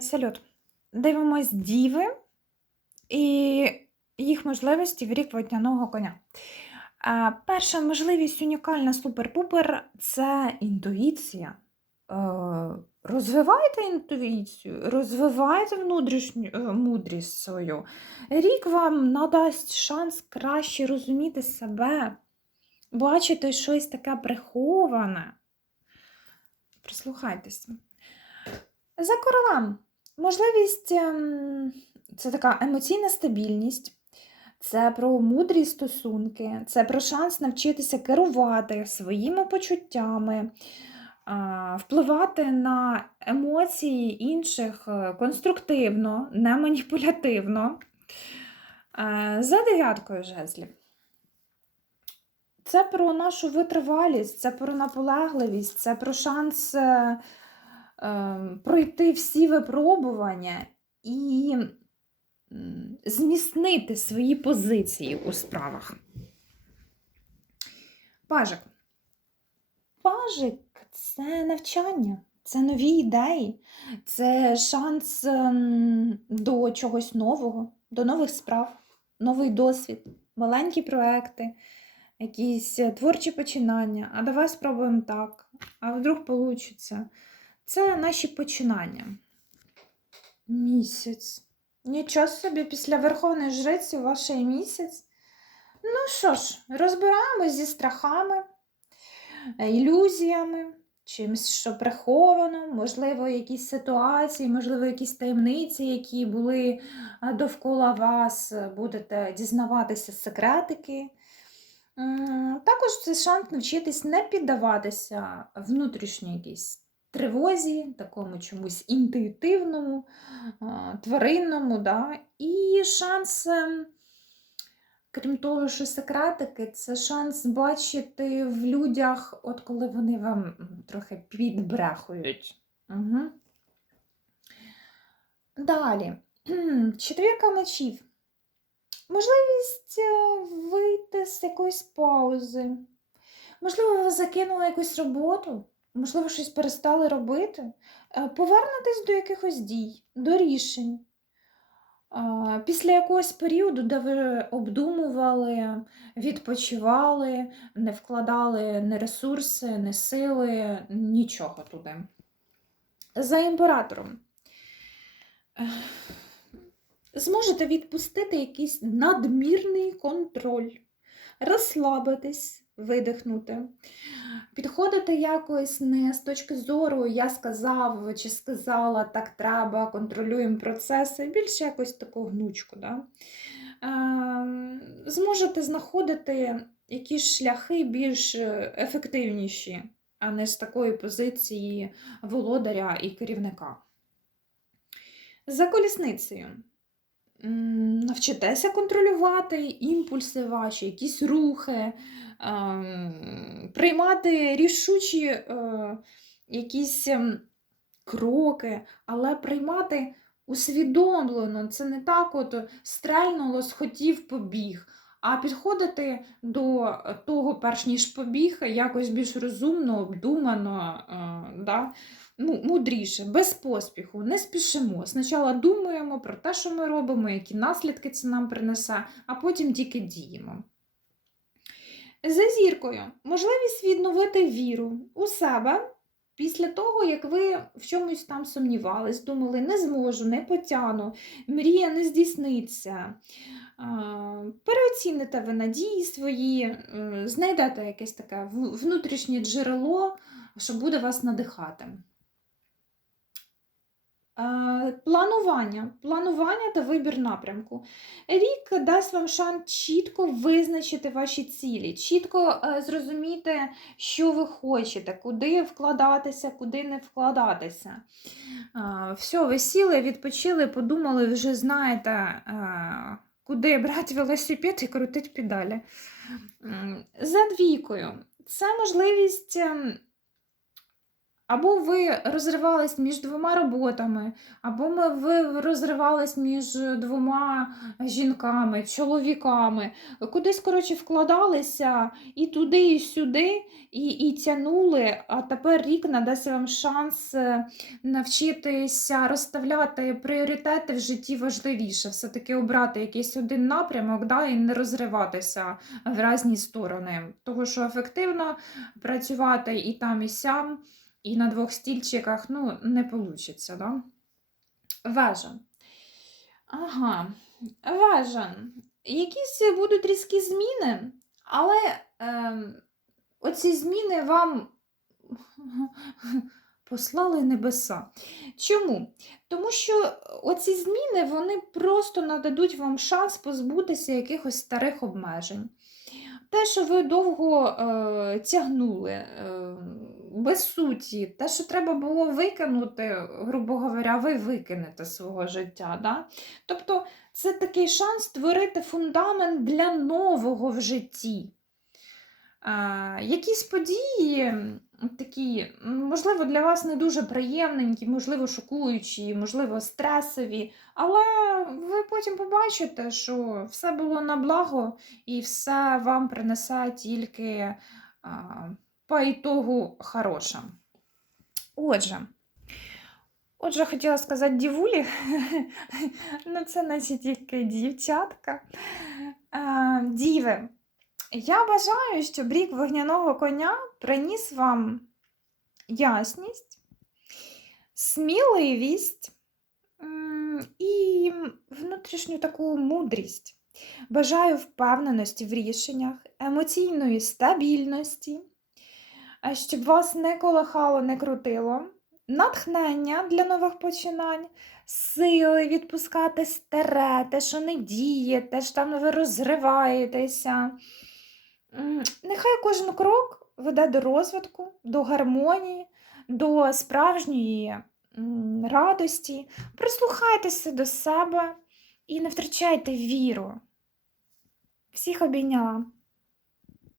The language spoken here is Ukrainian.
Салют. Дивимось діви і їх можливості в рік водняного коня. Перша можливість унікальна супер-пупер це інтуїція. Е, Розвивайте інтуїцію, розвивайте внутрішню е, мудрість свою. Рік вам надасть шанс краще розуміти себе, бачити щось таке приховане. Прислухайтеся. За королем. Можливість ем, це така емоційна стабільність, це про мудрі стосунки, це про шанс навчитися керувати своїми почуттями, впливати на емоції інших е, конструктивно, не маніпулятивно. Е, За дев'яткою жезлів. Це про нашу витривалість, це про наполегливість, це про шанс е, пройти всі випробування і зміцнити свої позиції у справах. Пажик. Пажик це навчання, це нові ідеї, це шанс ем, до чогось нового, до нових справ, новий досвід, маленькі проекти, якісь е, творчі починання. А давай спробуємо так, а вдруг вийде. Це наші починання. Місяць. Нічого собі, після Верховної Жриці у місяць. Ну що ж, розбираємось зі страхами, ілюзіями, чимось, що приховано, можливо, якісь ситуації, можливо, якісь таємниці, які були довкола вас, будете дізнаватися секретики. Також це шанс навчитись не піддаватися внутрішньій якійсь тривозі, такому чомусь інтуїтивному, тваринному, да? і шанс, ем, крім того, що секретики, це шанс бачити в людях, от коли вони вам трохи підбрехують. Угу. Далі. Четвірка мечів. Можливість е, вийти з якоїсь паузи. Можливо, ви закинули якусь роботу, можливо, щось перестали робити. Е, Повернетесь до якихось дій, до рішень. Після якогось періоду, де ви обдумували, відпочивали, не вкладали ні ресурси, ні сили, нічого туди. За імператором. Зможете відпустити якийсь надмірний контроль, розслабитись, видихнути, підходити якось не з точки зору я сказав чи сказала, так треба, контролюємо процеси, більше якось таку гнучку. Да? Ем, Зможете знаходити якісь шляхи більш ефективніші, а не з такої позиції володаря і керівника. За колісницею. Навчитеся контролювати імпульси ваші, якісь рухи, ем, приймати рішучі е, якісь ем, кроки, але приймати усвідомлено. Це не так, от стрельнуло, схотів, побіг. А підходити до того, перш ніж побіг, якось більш розумно, обдумано, е, да? ну, мудріше, без поспіху, не спішимо. Спочатку думаємо про те, що ми робимо, які наслідки це нам принесе, а потім тільки діємо. За зіркою можливість відновити віру у себе після того, як ви в чомусь там сумнівались, думали, не зможу, не потяну, мрія не здійсниться. Переоціните ви надії свої, знайдете якесь таке внутрішнє джерело, що буде вас надихати. Планування. Планування та вибір напрямку. Рік дасть вам шанс чітко визначити ваші цілі, чітко е, зрозуміти, що ви хочете, куди вкладатися, куди не вкладатися. Все, ви сіли, відпочили, подумали, вже знаєте, е, куди брати велосипед і крутити педалі. За двійкою. Це можливість ем, Або ви розривались між двома роботами, або ви розривались між двома жінками, чоловіками. Кудись, коротше, вкладалися і туди, і сюди, і, і тянули. А тепер рік надасть вам шанс е, навчитися розставляти пріоритети в житті важливіше, все-таки обрати якийсь один напрямок да, і не розриватися в різні сторони. Того, що ефективно працювати і там, і сям, і на двох стільчиках ну, не вийде. Да? Вежа. Ага, вежа. Якісь будуть різкі зміни, але ем, оці зміни вам послали небеса. Чому? Тому що оці зміни вони просто нададуть вам шанс позбутися якихось старих обмежень. Те, що ви довго е, тягнули, е, без суті, те, що треба було викинути, грубо говоря, ви викинете свого життя. Да? Тобто це такий шанс створити фундамент для нового в житті. Е, якісь події такі, можливо, для вас не дуже приємненькі, можливо, шокуючі, можливо, стресові, але ви потім побачите, що все було на благо і все вам принесе тільки а, по ітогу хороше. Отже, отже, хотіла сказати дівулі, ну це наче тільки дівчатка. Діви, я бажаю, щоб рік вогняного коня приніс вам ясність, сміливість і внутрішню таку мудрість. Бажаю впевненості в рішеннях, емоційної стабільності, щоб вас не колихало, не крутило, натхнення для нових починань, сили відпускати старе, те, що не діє, те, що там ви розриваєтеся. Нехай кожен крок веде до розвитку, до гармонії, до справжньої радості. Прислухайтеся до себе і не втрачайте віру. Всіх обійняла.